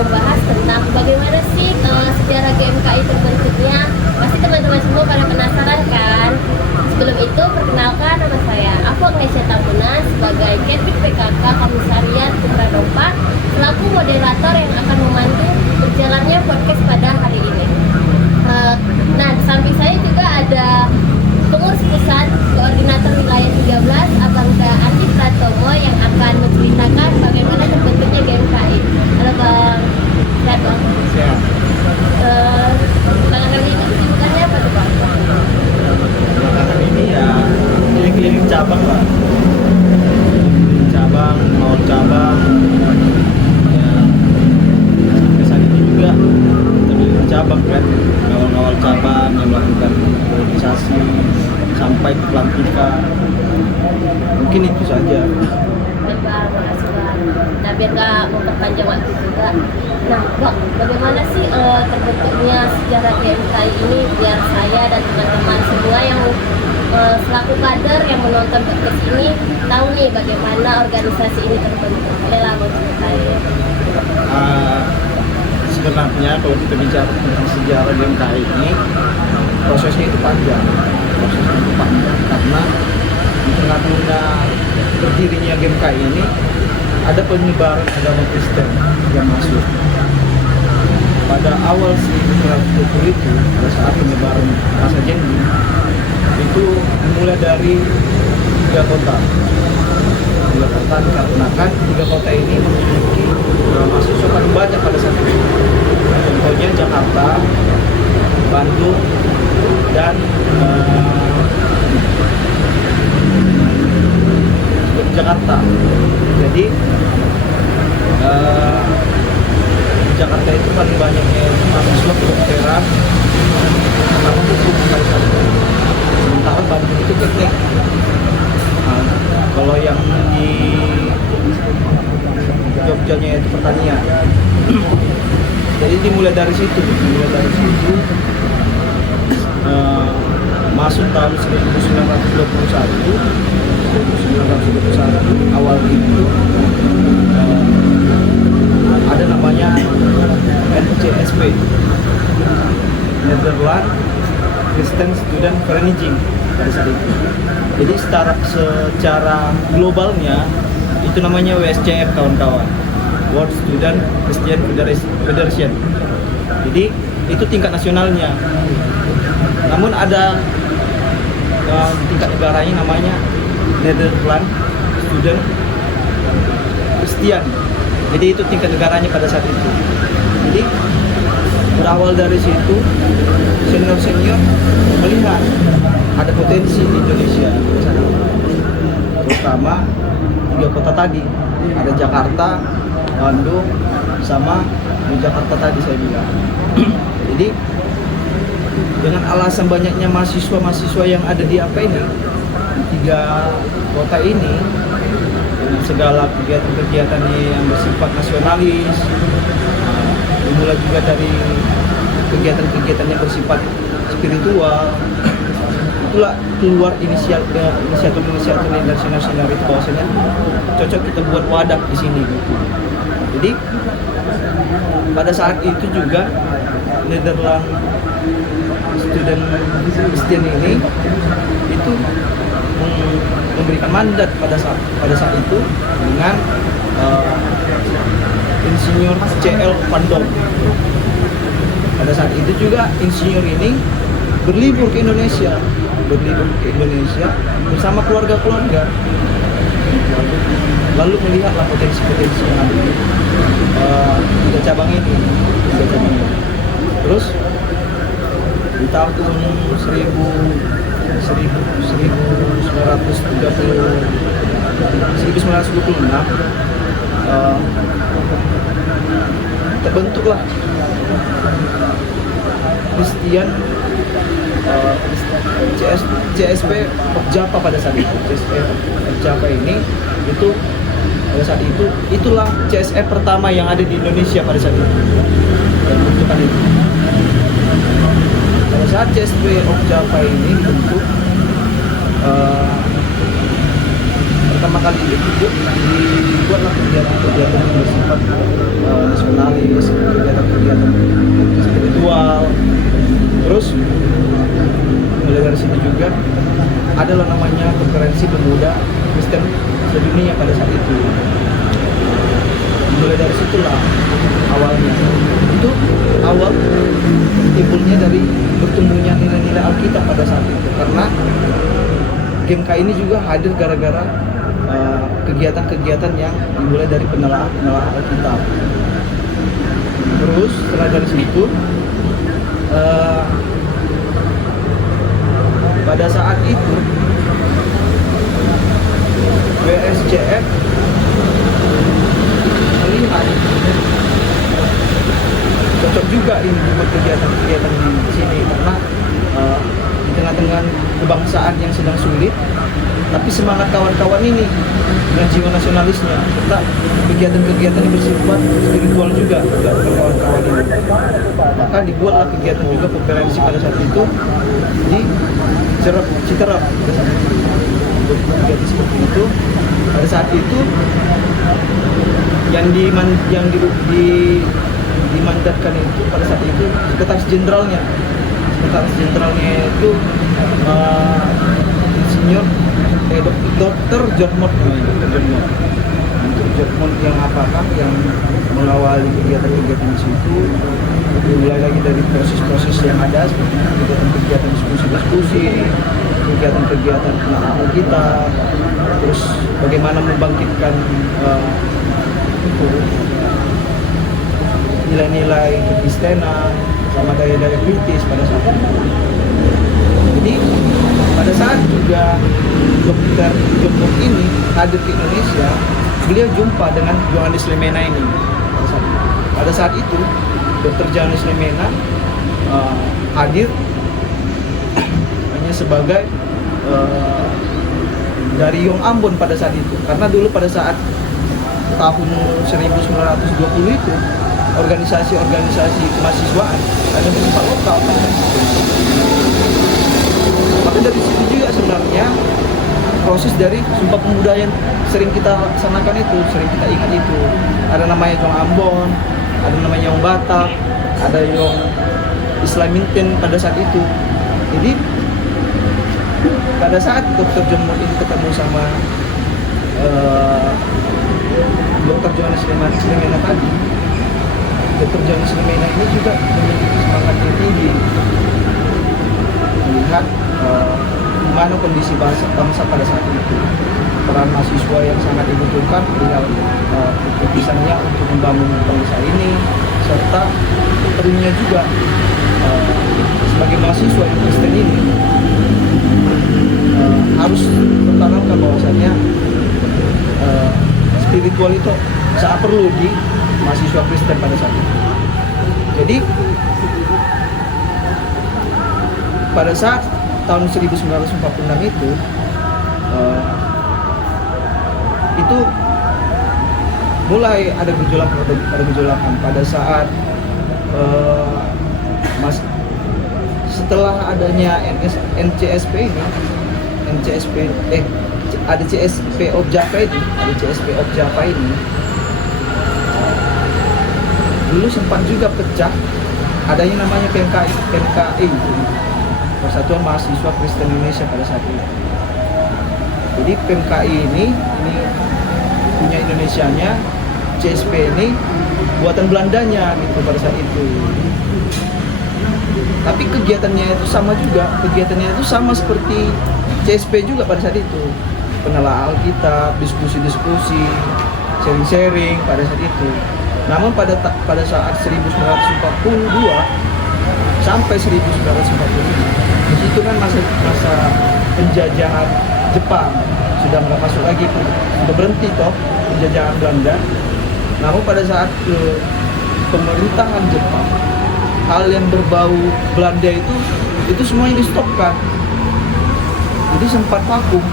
membahas tentang bagaimana sih sejarah GMKI terbentuknya. Pasti teman-teman semua pada penasaran kan? Sebelum itu, perkenalkan nama saya. Aku Agnesia Tambunan sebagai Kedvik PKK Komisariat Putra Dompa selaku moderator yang akan membantu berjalannya podcast pada hari ini. Nah, di samping saya juga ada pengurus pusat koordinator wilayah 13 Abangda Andi Pratomo yang akan menceritakan bagaimana terbentuknya GMKI. Halo Bang, sehat Bang? Sehat. Belakangan ini kesibukannya apa tuh Bang? Belakangan ini ya keliling-keliling cabang lah. Cabang, mau cabang. Ya, sampai saat ini juga keliling cabang kan. Ngawal cabang yang melakukan organisasi sampai ke pelantikan. Mungkin itu saja. Baik Bang, makasih Bang. Nah, biar nggak memperpanjang waktu juga. Nah Bang, bagaimana sih terbentuknya sejarah GMKI ini biar saya dan teman-teman semua yang selaku kader yang menonton podcast ini tahu nih bagaimana organisasi ini terbentuk. Bolehlah Bang ceritain. Sebenarnya kalau kita bicara tentang sejarah GMKI ini prosesnya itu panjang. Karena di tengah-tengah berdirinya GMKI ini ada penyebaran agama Kristen yang masuk. Pada awal 1920 itu, pada saat penyebaran masa Jendi, itu dimulai dari 3 kota. 3 kota dikarenakan 3 kota ini memiliki mahasiswa paling banyak pada saat itu. Contohnya Jakarta, Bandung, dan Jakarta. Jadi Jakarta itu paling banyaknya mahasiswa kedokteran sama hukum pada saat itu. Sementara Bandung itu teknik. Kalau yang di Jogjanya itu pertanian. Jadi dimulai dari situ. Masuk tahun 1921 awal itu ada namanya NCSP, Netherlands Christian Student Vereniging pada saat itu. Jadi secara globalnya itu namanya WSCF kawan-kawan, World Student Christian Federation. Jadi itu tingkat nasionalnya. Namun ada tingkat negaranya namanya Netherlands Student Christian. Jadi itu tingkat negaranya pada saat itu. Jadi berawal dari situ senior melihat ada potensi di Indonesia, terutama 3 kota tadi, ada Jakarta, Bandung, sama Jakarta tadi saya bilang. Jadi dengan alasan banyaknya mahasiswa yang ada di apa ini, di 3 kota ini, dengan segala kegiatan-kegiatannya yang bersifat nasionalis, dimulai juga dari kegiatan-kegiatan yang bersifat spiritual, itulah keluar inisiatif dari senior itu bahwasanya cocok kita buat wadah di sini gitu. Jadi pada saat itu juga Netherlands Student Christian ini itu memberikan mandat pada saat itu dengan Insinyur CL Van Dom. Pada saat itu juga insinyur ini berlibur ke Indonesia bersama keluarga-keluarga, lalu melihatlah potensi-potensi yang ada di 3 cabang ini. Terus di tahun 1926 terbentuklah Christian CSP Okjapa pada saat itu. CSP Okjapa ini itu pada saat itu itulah CSF pertama yang ada di Indonesia pada saat itu. Dan bentukan itu. Pada saat CSP Okjapa ini dibentuk, pertama kali dibuatlah kegiatan yang bersifat nasionalis, kegiatan spiritual. Terus mulai dari situ juga adalah namanya konferensi pemuda Kristen sedunia pada saat itu. Mulai dari situlah awalnya. Itu awal timbulnya dari bertumbuhnya nilai-nilai Alkitab pada saat itu, karena GMK ini juga hadir gara-gara kegiatan-kegiatan yang dimulai dari penelaahan Alkitab. Terus setelah dari situ pada saat itu WSJF melihat cocok juga ini buat kegiatan-kegiatan di sini, karena di tengah-tengah kebangsaan yang sedang sulit, tapi semangat kawan-kawan ini dengan jiwa nasionalisnya, serta kegiatan-kegiatan yang bersifat spiritual juga dilakukan kawan-kawan ini. Maka dibuatlah kegiatan juga konferensi pada saat itu di Citerap. Kegiatan seperti itu pada saat itu yang dimandatkan itu pada saat itu sekretaris jenderalnya itu Insinyur Dr. John Mott yang apakah yang mengawali kegiatan-kegiatan di situ, dimulai lagi dari proses-proses yang ada seperti kegiatan diskusi, kegiatan penelaahan kita, terus bagaimana membangkitkan nilai-nilai kekristenan sama daya-daya kritis pada saat itu. Jadi pada saat juga Dr. John Mott ini hadir ke Indonesia, beliau jumpa dengan Johannes Lemena ini. Pada saat itu Dr. Johannes Lemena hadir hanya sebagai dari Yong Ambon pada saat itu, karena dulu pada saat tahun 1920 itu organisasi-organisasi kemahasiswaan hanya bersifat lokal. Maka dari situ juga sebenarnya proses dari Sumpah Pemuda yang sering kita laksanakan itu, sering kita ingat itu. Ada namanya Yong Ambon, ada namanya Yong Batak, ada Yong Islaminten pada saat itu. Jadi pada saat Dr. John Mott ini ketemu sama Dr. Johannes Lemena tadi, Dr. Johannes Lemena ini juga memiliki semangat yang tinggi melihat gimana kondisi bangsa pada saat itu, peran mahasiswa yang sangat dibutuhkan perihal keputusannya untuk membangun bangsa ini, serta perlunya juga sebagai mahasiswa yang Kristen ini harus bertanamkan bahwasannya spiritual itu sangat perlu di mahasiswa Kristen pada saat itu. Jadi pada saat tahun 1946 itu mulai ada gejolakan pada saat setelah adanya NCSP ini, ada CSP of Java ini, dulu sempat juga pecah adanya namanya PMKI, Persatuan Mahasiswa Kristen Indonesia pada saat itu. Jadi PMKI ini punya Indonesianya, CSP ini buatan Belandanya gitu pada saat itu. Tapi kegiatannya itu sama seperti CSP juga pada saat itu. Penelaahan Alkitab, diskusi-diskusi, sharing-sharing pada saat itu. Namun pada saat 1942 sampai 1945, di situ kan masa penjajahan Jepang, sudah nggak masuk lagi, sudah berhenti toh penjajahan Belanda. Namun pada saat pemerintahan Jepang, hal yang berbau Belanda itu semuanya di stopkan. Jadi sempat vakum.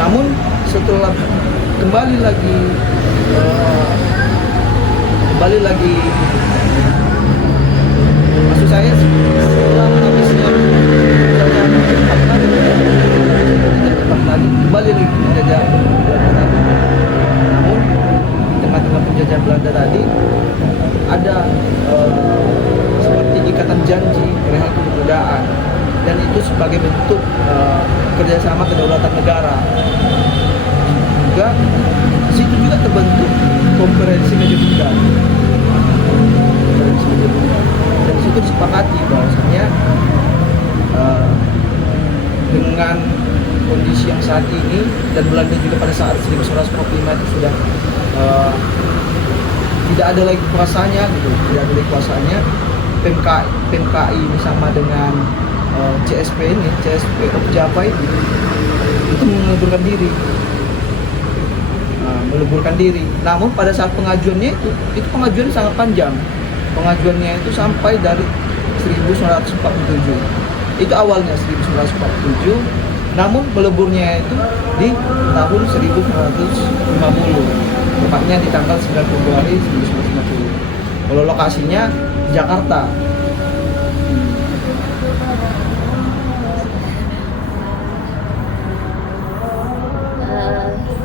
Namun setelah kembali lagi maksud saya setelah habisnya kembali lagi penjajahan Belanda. Namun di tengah-tengah penjajahan penjajah Belanda tadi ada seperti ikatan janji perihal kebudayaan, dan itu sebagai bentuk kerjasama kedaulatan negara. Juga di situ juga terbentuk konferensi meja bundar. Dan di situ disepakati bahwasanya dengan kondisi yang saat ini, dan Belanda juga pada saat 1945 itu sudah tidak ada lagi kuasanya gitu, tidak ada lagi kuasanya. PMKI ini sama dengan CSP ini, CSP of Java itu meleburkan diri. Meleburkan diri. Namun pada saat pengajuannya itu pengajuan sangat panjang. Pengajuannya itu sampai dari 1947. Itu awalnya 1947. Namun meleburnya itu di tahun 1950. Tepatnya di tanggal 9 Februari 1950. Kalau lokasinya Jakarta.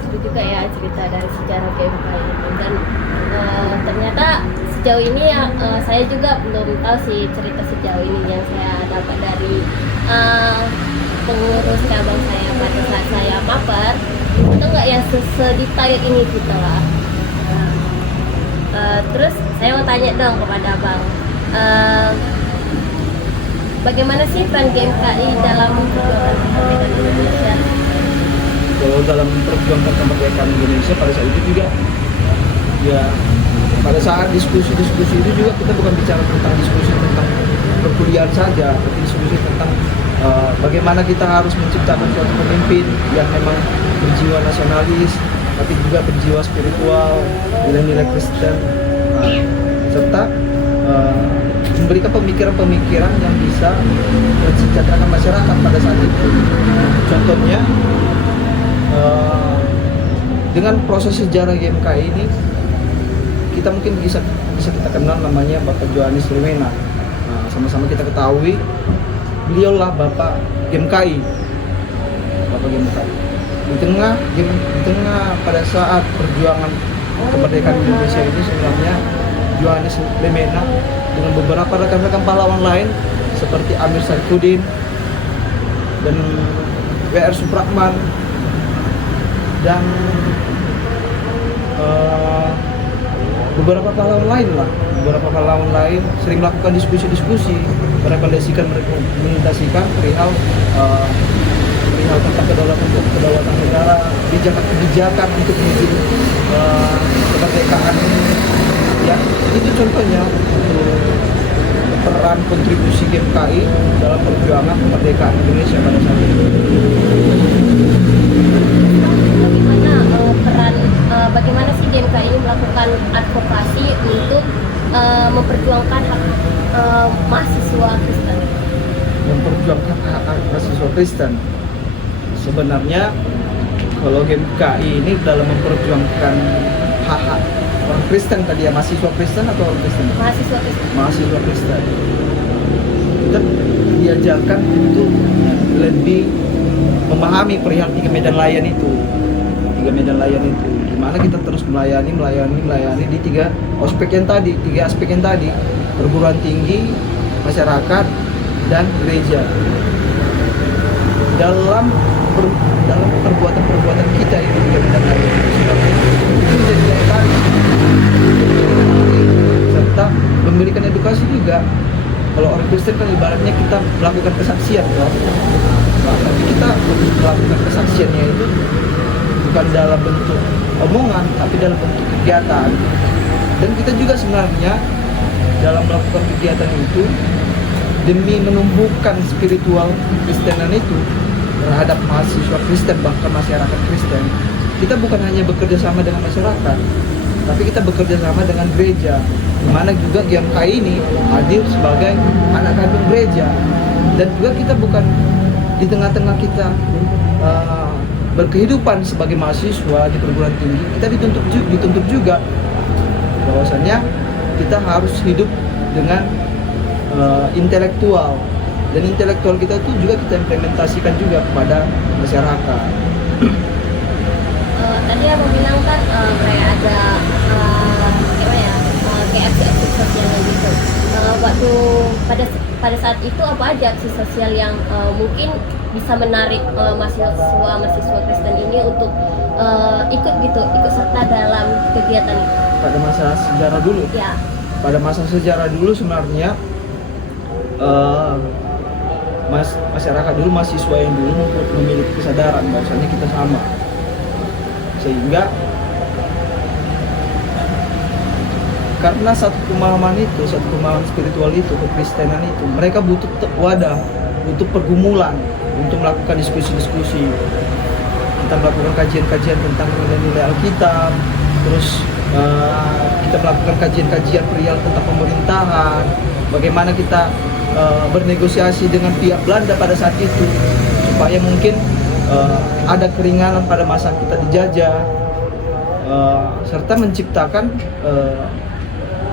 Itu juga ya cerita dari sejarah GMK ini, dan ternyata sejauh ini ya saya juga belum tahu sih cerita sejauh ini yang saya dapat dari pengurus cabang saya pada saat saya maper. Itu nggak ya sedetail ini gitu lah. Terus saya mau tanya dong kepada Bang, bagaimana sih peran GMKI dalam perjuangan kemerdekaan Indonesia? Kalau dalam perjuangan kemerdekaan Indonesia pada saat itu juga, ya pada saat diskusi-diskusi itu juga kita bukan bicara tentang diskusi tentang perkuliahan saja, tapi diskusi tentang bagaimana kita harus menciptakan suatu pemimpin yang memang berjiwa nasionalis, tapi juga berjiwa spiritual, nilai-nilai Kristen, serta memberikan pemikiran-pemikiran yang bisa mensejahterakan masyarakat pada saat itu. Contohnya, dengan proses sejarah GMKI ini, kita mungkin bisa kita kenal namanya Bapak Johannes Lemena. Sama-sama kita ketahui, beliaulah Bapak GMKI. Bapak GMKI. Di tengah pada saat perjuangan kemerdekaan Indonesia ini sebenarnya Johannes Lemena dengan beberapa rekan-rekan pahlawan lain seperti Amir Saifuddin dan W.R. Supratman dan beberapa pahlawan lain sering melakukan diskusi-diskusi, merekomendasikan perihal tentang kedaulatan negara, kebijakan untuk menuju kemerdekaan. Ya, itu contohnya peran kontribusi GMKI dalam perjuangan kemerdekaan Indonesia pada saat itu. Bagaimana sih GMKI ini melakukan advokasi untuk memperjuangkan hak mahasiswa Kristen? Memperjuangkan hak mahasiswa Kristen. Sebenarnya kalau GMKI ini dalam memperjuangkan hak orang Kristen tadi ya, mahasiswa Kristen atau orang Kristen? Mahasiswa Kristen. Mahasiswa Kristen. Kita diajarkan untuk lebih memahami perihal 3 medan layan itu. 3 medan layan itu, di mana kita terus melayani di 3 aspek yang tadi, perguruan tinggi, masyarakat, dan gereja. Dalam perbuatan kita itu 3 medan layan itu menjadi daya serta memberikan edukasi juga. Kalau orang Kristen kan ibaratnya kita melakukan kesaksian, tapi kita melakukan kesaksiannya itu bukan dalam bentuk omongan, tapi dalam bentuk kegiatan. Dan kita juga sebenarnya dalam melakukan kegiatan itu demi menumbuhkan spiritual Kristenan itu terhadap mahasiswa Kristen, bahkan masyarakat Kristen. Kita bukan hanya bekerja sama dengan masyarakat, tapi kita bekerja sama dengan gereja, di mana juga GMKI ini hadir sebagai anak kandung gereja. Dan juga kita bukan di tengah-tengah kita berkehidupan sebagai mahasiswa di perguruan tinggi, kita dituntut juga bahwasannya kita harus hidup dengan intelektual, dan intelektual kita itu juga kita implementasikan juga kepada masyarakat. Tadi yang bilang kan kayak ada pada saat itu apa aja aksi sosial yang mungkin bisa menarik mahasiswa Kristen ini untuk ikut serta dalam kegiatan itu? Pada masa sejarah dulu. Ya. Pada masa sejarah dulu sebenarnya masyarakat dulu, mahasiswa yang dulu memiliki kesadaran bahwasanya kita sama, sehingga karena satu pemahaman spiritual itu, kekristenan itu, mereka butuh wadah, butuh pergumulan untuk melakukan diskusi-diskusi. Kita melakukan kajian-kajian tentang nilai-nilai Alkitab, terus kita melakukan kajian-kajian perihal tentang pemerintahan, bagaimana kita bernegosiasi dengan pihak Belanda pada saat itu, supaya mungkin ada keringanan pada masa kita dijajah, serta menciptakan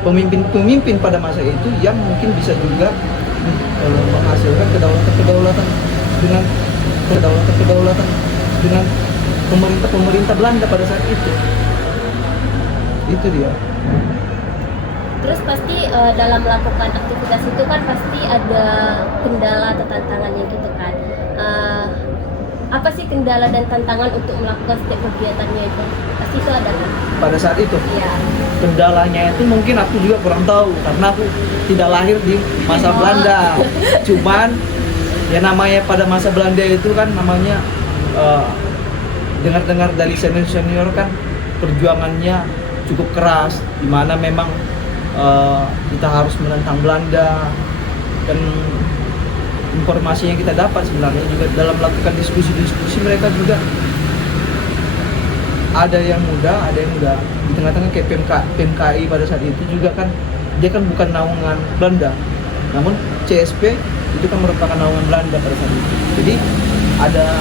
pemimpin-pemimpin pada masa itu yang mungkin bisa juga menghasilkan kedaulatan dengan pemerintah Belanda pada saat itu. Itu dia. Terus pasti dalam melakukan aktivitas itu kan pasti ada kendala atau tantangannya gitu kan. Apa sih kendala dan tantangan untuk melakukan setiap kegiatannya itu? Pasti itu ada kan? Pada saat itu. Iya. Kendalanya itu mungkin aku juga kurang tahu karena aku tidak lahir di masa Belanda. Cuman ya namanya pada masa Belanda itu kan namanya dengar-dengar dari senior-senior kan perjuangannya cukup keras, di mana memang kita harus menentang Belanda. Dan informasi yang kita dapat sebenarnya juga dalam melakukan diskusi-diskusi, mereka juga ada yang muda, ada yang enggak. Di tengah-tengah kayak PMKI pada saat itu juga kan, dia kan bukan naungan Belanda, namun CSP itu kan merupakan naungan Belanda pada saat itu. Jadi ada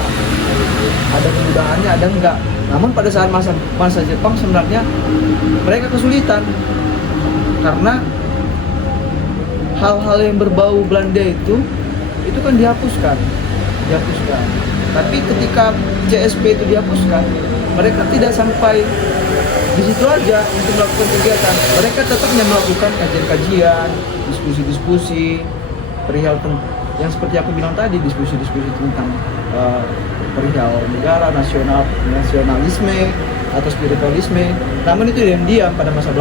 kemudahannya, ada enggak. Namun pada saat masa Jepang sebenarnya mereka kesulitan karena hal-hal yang berbau Belanda itu kan dihapuskan. Tapi ketika CSP itu dihapuskan, mereka tidak sampai di situ aja untuk melakukan kegiatan. Mereka tetapnya melakukan kajian-kajian, diskusi-diskusi perihal yang seperti aku bilang tadi, diskusi-diskusi tentang perihal negara, nasionalisme atau spiritualisme. Namun itu diam-diam pada masa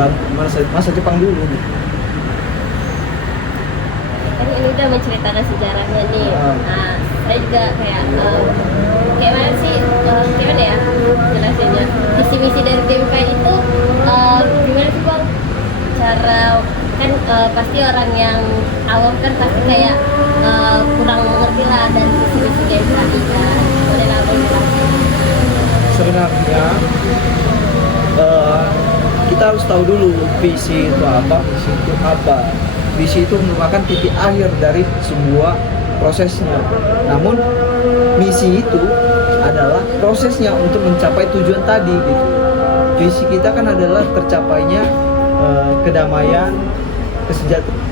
Jepang dulu. Kan ini udah menceritakan sejarahnya nih. Nah, saya juga kayak mana sih, gimana ya jelasinnya? Visi-misi dari DMK itu gimana sih Bang? Cara kan pasti orang yang awam kan pasti kayak kurang mengerti lah dari visi-misi DMK kan. Boleh lah Bang? Sebenarnya kita harus tahu dulu visi itu apa, misi itu apa. Visi itu merupakan titik akhir dari sebuah prosesnya. Namun misi itu adalah prosesnya untuk mencapai tujuan tadi gitu. Visi kita kan adalah tercapainya kedamaian,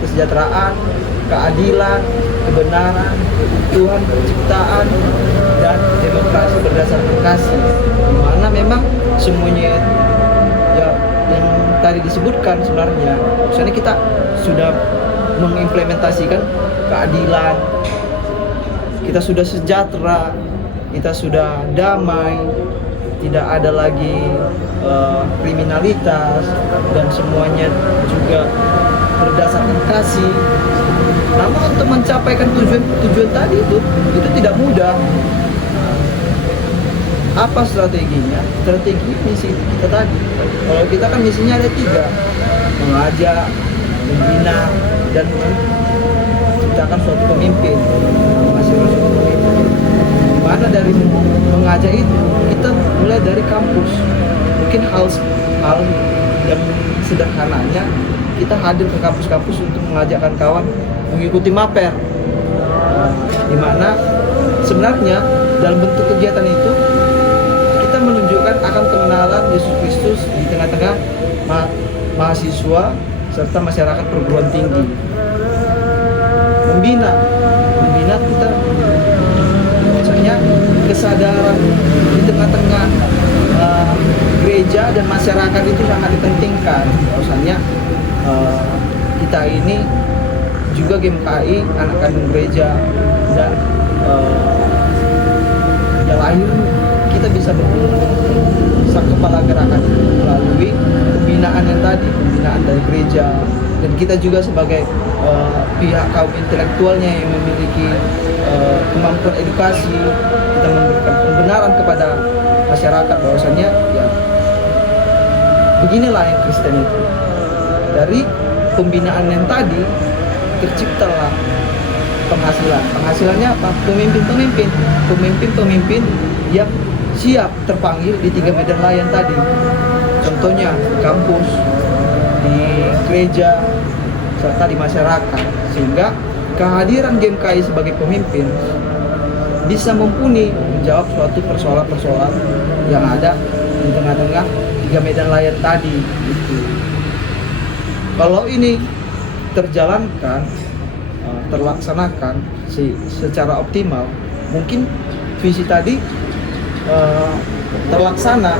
kesejahteraan, keadilan, kebenaran, Tuhan penciptaan, dan demokrasi berdasarkan kasih. Dimana memang semuanya ya yang tadi disebutkan sebenarnya, misalnya kita sudah mengimplementasikan keadilan, kita sudah sejahtera, kita sudah damai, tidak ada lagi kriminalitas, dan semuanya juga berdasarkan kasih. Namun untuk mencapaikan tujuan tadi itu tidak mudah. Apa strateginya? Strategi misi kita tadi. Kalau kita kan misinya ada 3, mengajak, membina, dan menciptakan suatu pemimpin, menghasilkan suatu pemimpin. Dimana dari mengajak itu kita mulai dari kampus. Mungkin hal yang sederhananya kita hadir ke kampus-kampus untuk mengajakkan kawan mengikuti maper, dimana sebenarnya dalam bentuk kegiatan itu kita menunjukkan akan kebenaran Yesus Kristus di tengah-tengah mahasiswa serta masyarakat perguruan tinggi. Membina kita bahwasanya kesadaran di tengah-tengah gereja dan masyarakat itu sangat dipentingkan. Bahwasanya kita ini juga GMKI, anak kandung gereja, dan yang lain kita bisa bertemu sang kepala gerakan melalui pembinaan yang tadi, pembinaan dari gereja, dan kita juga sebagai pihak kaum intelektualnya yang memiliki kemampuan edukasi, kita memberikan pembenaran kepada masyarakat bahwasannya ya beginilah yang Kristen itu. Dari pembinaan yang tadi terciptalah penghasilan. Penghasilannya apa? Pemimpin yang siap terpanggil di 3 medan layan tadi. Contohnya di kampus, di gereja, serta di masyarakat. Sehingga kehadiran GMKI sebagai pemimpin bisa mumpuni menjawab suatu persoalan-persoalan yang ada di tengah-tengah 3 medan layan tadi gitu. Kalau ini terjalankan, terlaksanakan secara optimal, mungkin visi tadi terlaksana.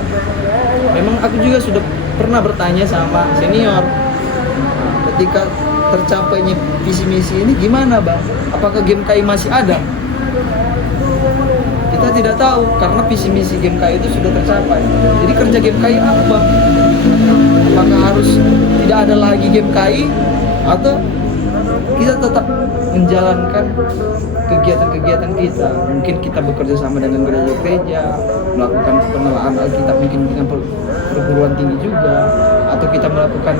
Memang aku juga sudah pernah bertanya sama senior, ketika tercapainya visi misi ini gimana bang? Apakah GMKI masih ada? Kita tidak tahu karena visi misi GMKI itu sudah tercapai. Jadi kerja GMKI apa? Apakah harus tidak ada lagi GMKI atau kita tetap menjalankan kegiatan-kegiatan kita? Mungkin kita bekerja sama dengan gereja-gereja, melakukan penelaan Alkitab mungkin dengan perguruan tinggi juga, atau kita melakukan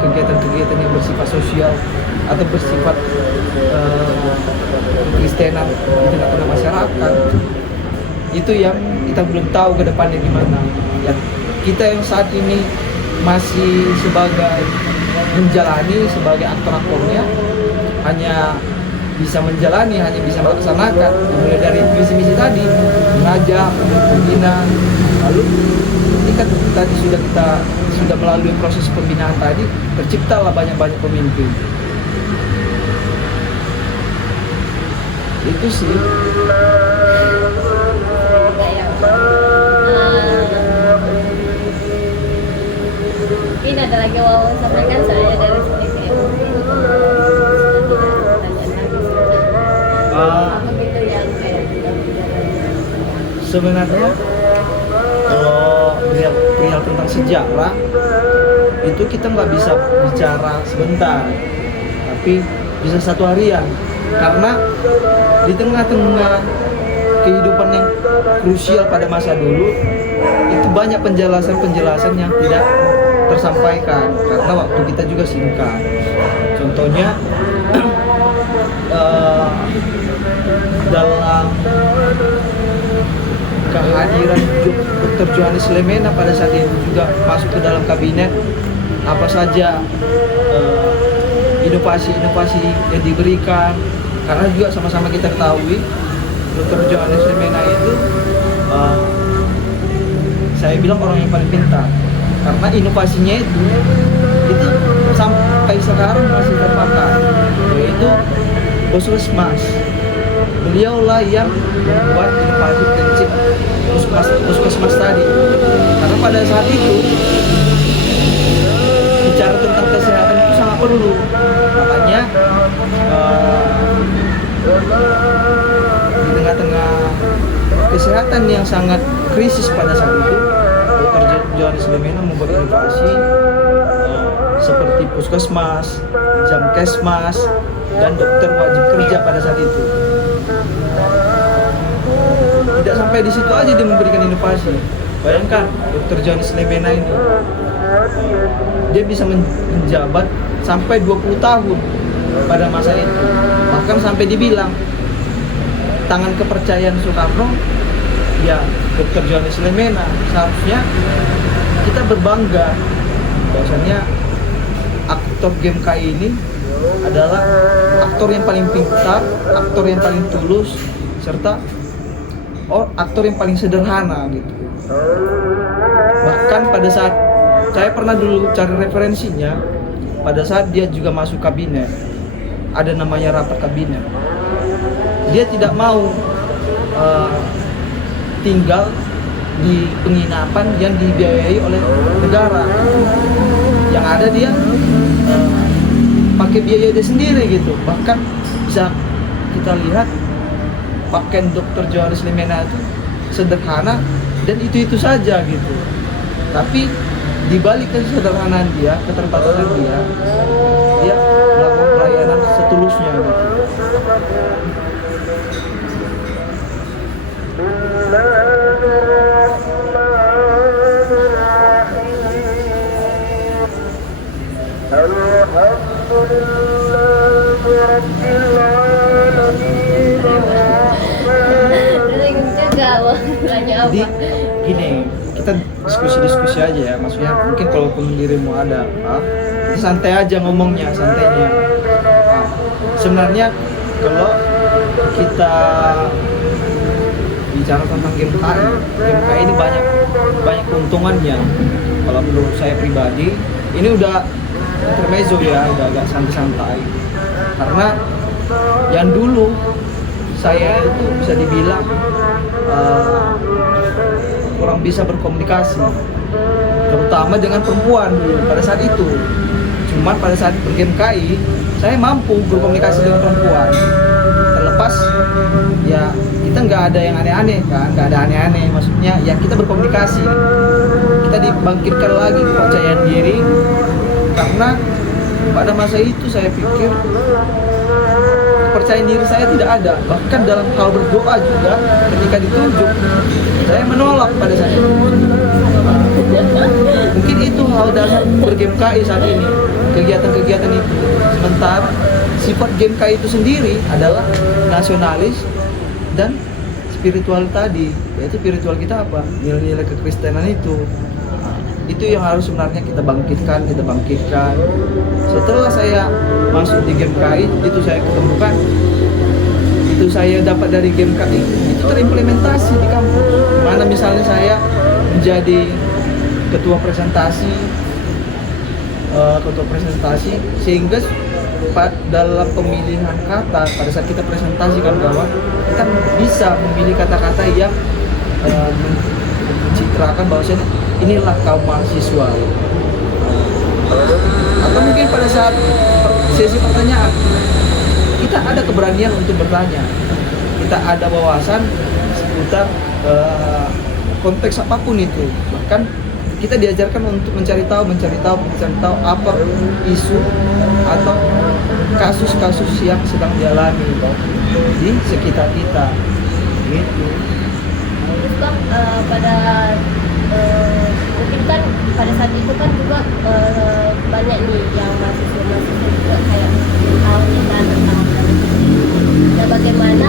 kegiatan-kegiatan yang bersifat sosial atau bersifat Kristenan di tengah-tengah masyarakat. Itu yang kita belum tahu ke depannya gimana. Ya, kita yang saat ini masih sebagai menjalani sebagai aktor-aktornya, hanya bisa menjalani, hanya bisa melaksanakan, mulai dari misi-misi tadi, mengajak, membina, lalu ketika tadi sudah melalui proses pembinaan tadi, terciptalah banyak-banyak pemimpin. Itu sih. Mungkin ada lagi mau sampaikan saya dari sini kayak apa gitu yang kayak sebenarnya kalau perihal tentang sejarah itu kita nggak bisa bicara sebentar, tapi bisa satu harian, karena di tengah-tengah kehidupan yang krusial pada masa dulu itu banyak penjelasan yang tidak tersampaikan karena waktu kita juga singkat. Contohnya dalam kehadiran Dr. Johannes Lemena pada saat itu juga masuk ke dalam kabinet, apa saja inovasi-inovasi yang diberikan, karena juga sama-sama kita ketahui Dr. Johannes Lemena itu saya bilang orang yang paling pintar, karena inovasinya itu sampai sekarang masih terpakai, yaitu Puskesmas. Beliaulah yang membuat inovasi prinsip Puskesmas tadi, karena pada saat itu bicara tentang kesehatan itu sangat perlu. Makanya di tengah-tengah kesehatan yang sangat krisis pada saat itu, Dr. Johannes Lemena membuat inovasi seperti Puskesmas, Jamkesmas, dan dokter wajib kerja pada saat itu. Tidak sampai di situ aja dia memberikan inovasi. Bayangkan Dr. Johannes Lemena ini dia bisa menjabat sampai 20 tahun pada masa itu. Bahkan sampai dibilang tangan kepercayaan Soekarno ya Dr. Johannes Lemena. Seharusnya kita berbangga bahwasanya aktor GMKI ini adalah aktor yang paling pintar, aktor yang paling tulus, serta aktor yang paling sederhana gitu. Bahkan pada saat saya pernah dulu cari referensinya, pada saat dia juga masuk kabinet, ada namanya rapat kabinet, dia tidak mau tinggal di penginapan yang dibiayai oleh negara. Yang ada dia pakai biaya dia sendiri gitu. Bahkan bisa kita lihat pakaian Dr. Johannes Lemena itu sederhana dan itu saja gitu. Tapi di balik kesederhanaan dia, keterbatasan dia melakukan pelayanan setulusnya gitu. Jadi gini, kita diskusi aja ya, maksudnya mungkin kalaupun dirimu ada apa, kita santai aja ngomongnya, santainya. Nah, sebenarnya kalau kita bicara tentang game KI ini banyak keuntungannya. Kalau menurut saya pribadi, ini udah intermezzo ya, udah agak santai-santai. Karena yang dulu saya itu bisa dibilang kurang bisa berkomunikasi, terutama dengan perempuan dulu pada saat itu. Cuman pada saat bergame KI, saya mampu berkomunikasi dengan perempuan. Terlepas ya kita nggak ada yang aneh-aneh kan, nggak ada aneh-aneh. Maksudnya ya kita berkomunikasi, kita dibangkitkan lagi kepercayaan diri. Karena pada masa itu saya pikir kepercayaan diri saya tidak ada. Bahkan dalam hal berdoa juga ketika ditunjuk, saya menolak pada saat itu. Mungkin itu hal dasar bergame KI saat ini, kegiatan-kegiatan itu. Sementara sifat game KI itu sendiri adalah nasionalis dan spiritual tadi. Yaitu spiritual kita apa? Nilai-nilai kekristenan itu. Itu yang harus sebenarnya kita bangkitkan. Setelah saya masuk di game KI, itu saya ketemukan, itu saya dapat dari game KI, itu terimplementasi di kampus. Mana misalnya saya menjadi ketua presentasi, sehingga dalam pemilihan kata pada saat kita presentasikan kawan, kita bisa memilih kata-kata yang mencitrakan bahwasanya inilah kaum mahasiswa. Atau mungkin pada saat sesi pertanyaan, kita ada keberanian untuk bertanya, kita ada wawasan seputar konteks apapun itu. Bahkan kita diajarkan untuk mencari tahu apa isu atau kasus-kasus yang sedang dialami di sekitar kita gitu. Terus Bang, mungkin kan pada saat itu kan juga banyak nih yang mahasiswa juga kayak tahu tentang dan bagaimana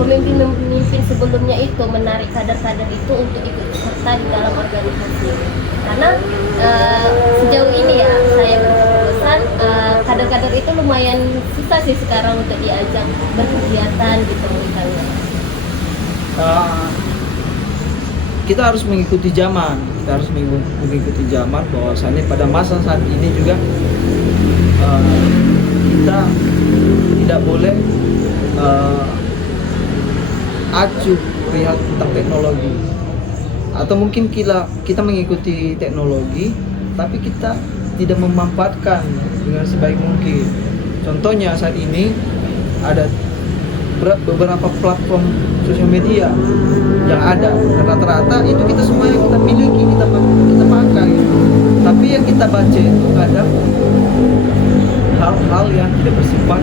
pemimpin sebelumnya itu menarik kader-kader itu untuk ikut serta di dalam organisasi. Karena sejauh ini ya saya berkesan kader-kader itu lumayan susah sih sekarang untuk diajak berkegiatan gitu misalnya. Kita harus mengikuti zaman, bahwasannya pada masa saat ini juga kita tidak boleh acuh perihal tentang teknologi, atau mungkin kita mengikuti teknologi tapi kita tidak memanfaatkan dengan sebaik mungkin. Contohnya saat ini ada beberapa platform sosial media yang ada, rata-rata itu kita semua yang kita miliki, kita pakai, tapi yang kita baca itu kadang hal-hal yang tidak bersifat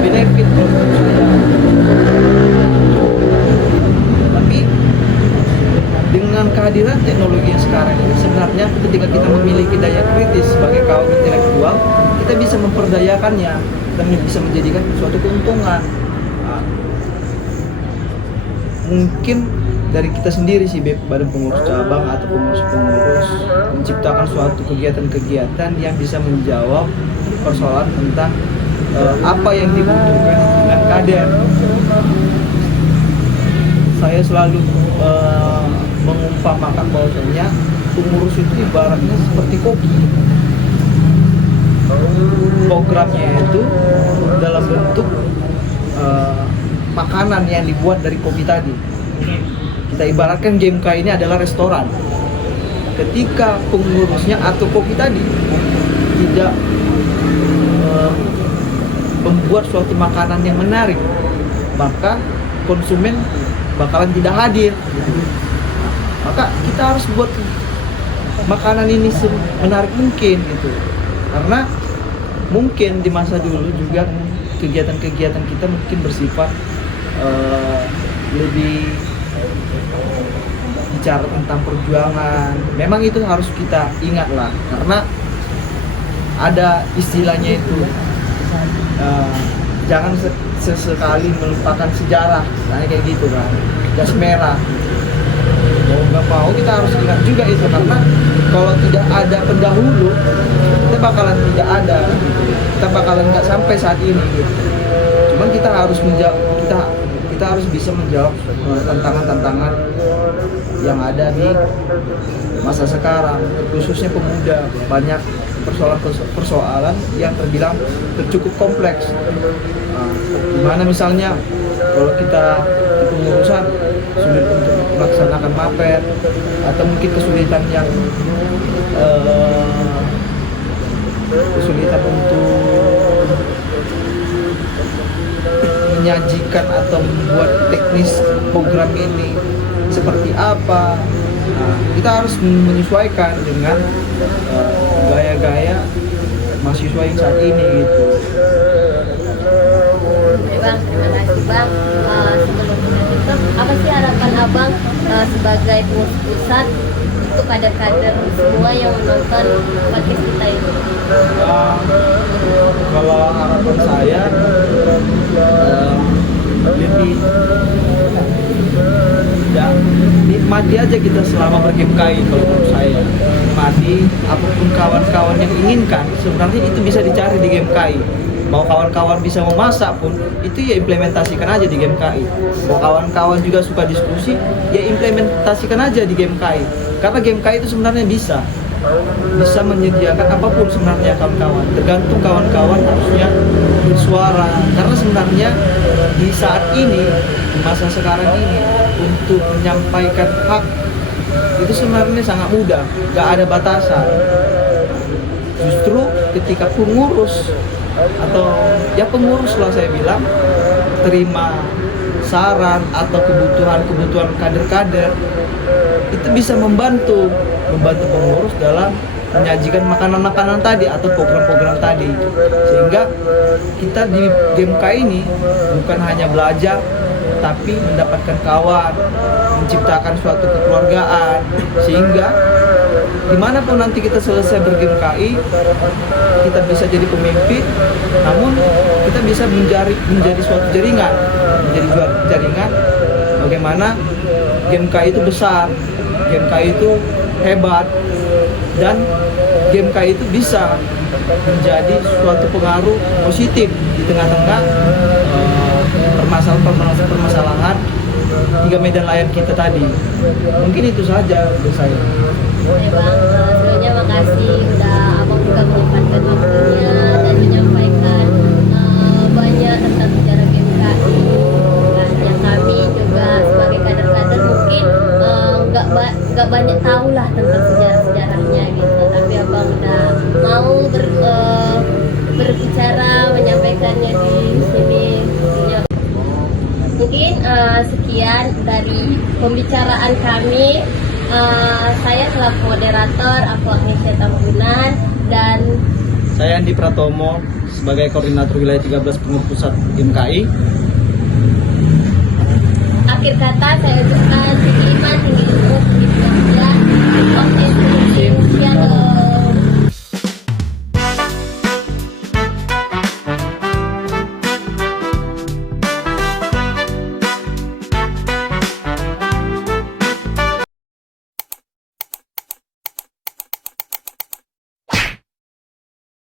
benefit untuk saya. Tapi dengan kehadiran teknologi yang sekarang ini, sebenarnya ketika kita memiliki daya kritis sebagai kaum intelektual, kita bisa memperdayakannya dan bisa menjadikan suatu keuntungan. Mungkin dari kita sendiri sih, badan pengurus cabang atau pengurus menciptakan suatu kegiatan-kegiatan yang bisa menjawab persoalan tentang apa yang dibutuhkan dengan kader. Saya selalu mengumpamakan bahwasanya pengurus itu ibaratnya seperti koki. Programnya itu dalam bentuk makanan yang dibuat dari kopi tadi. Kita ibaratkan game KI ini adalah restoran. Ketika pengurusnya atau kopi tadi tidak membuat suatu makanan yang menarik, maka konsumen bakalan tidak hadir. Maka kita harus buat makanan ini menarik mungkin gitu, karena mungkin di masa dulu juga kegiatan-kegiatan kita mungkin bersifat lebih bicara tentang perjuangan. Memang itu harus kita ingat lah, karena ada istilahnya itu jangan sesekali melupakan sejarah, misalnya kayak gitu kan, gas merah. Mau nggak mau kita harus ingat juga itu, karena kalau tidak ada pendahulu kita bakalan tidak ada gitu. Kita bakalan nggak sampai saat ini gitu. Cuman kita harus menjawab, kita harus bisa menjawab tantangan-tantangan yang ada di masa sekarang, khususnya pemuda. Banyak persoalan yang terbilang cukup kompleks. Dimana misalnya kalau kita kepengurusan sulit untuk melaksanakan mapet, atau mungkin kesulitan untuk menyajikan atau membuat teknis program ini seperti apa. Nah, kita harus menyesuaikan dengan gaya-gaya mahasiswa yang saat ini gitu. Oke Bang, terima kasih Bang. Sebelum kita tutup, apa sih harapan Abang sebagai pengurus pusat untuk kader-kader semua yang menonton podcast kita ini? Kalau harapan saya lebih ya, nikmati aja kita selama berGMKI. Kalau menurut saya, nikmati apapun kawan-kawan yang inginkan, sebenarnya itu bisa dicari di GMKI. Mau kawan-kawan bisa memasak pun, itu ya implementasikan aja di GMKI. Mau kawan-kawan juga suka diskusi, ya implementasikan aja di GMKI. Karena GMKI itu sebenarnya bisa menyediakan apapun sebenarnya kawan-kawan. Tergantung kawan-kawan harusnya bersuara. Karena sebenarnya di saat ini, di masa sekarang ini, untuk menyampaikan hak itu sebenarnya sangat mudah, gak ada batasan. Justru ketika pengurus atau ya pengurus lah saya bilang terima saran atau kebutuhan kader-kader, itu bisa membantu pengurus dalam menyajikan makanan-makanan tadi atau program-program tadi, sehingga kita di GMK ini bukan hanya belajar tapi mendapatkan kawan, menciptakan suatu kekeluargaan, sehingga dimanapun nanti kita selesai berGMKI, kita bisa jadi pemimpin, namun kita bisa menjadi suatu jaringan, bagaimana GMKI itu besar, GMKI itu hebat, dan GMKI itu bisa menjadi suatu pengaruh positif di tengah-tengah permasalahan hingga medan layar kita tadi. Mungkin itu saja dari saya. Oke Bang, sebelumnya makasih udah Abang juga menyempatkan waktunya dan menyampaikan banyak tentang sejarah GMKI. Dan yang kami juga sebagai kader-kader mungkin nggak banyak tahu lah tentang sejarah-sejarahnya gitu. Tapi Abang udah mau berbicara, menyampaikannya di sini. Mungkin sekian dari pembicaraan kami. Saya selaku moderator, aku Agnesia Tambunan, dan saya Andi Pratomo sebagai koordinator wilayah 13 pengurus pusat GMKI. Akhir kata saya ucapkan tinggi iman, tinggi ilmu, tinggi pengabdian, waktu Indonesia.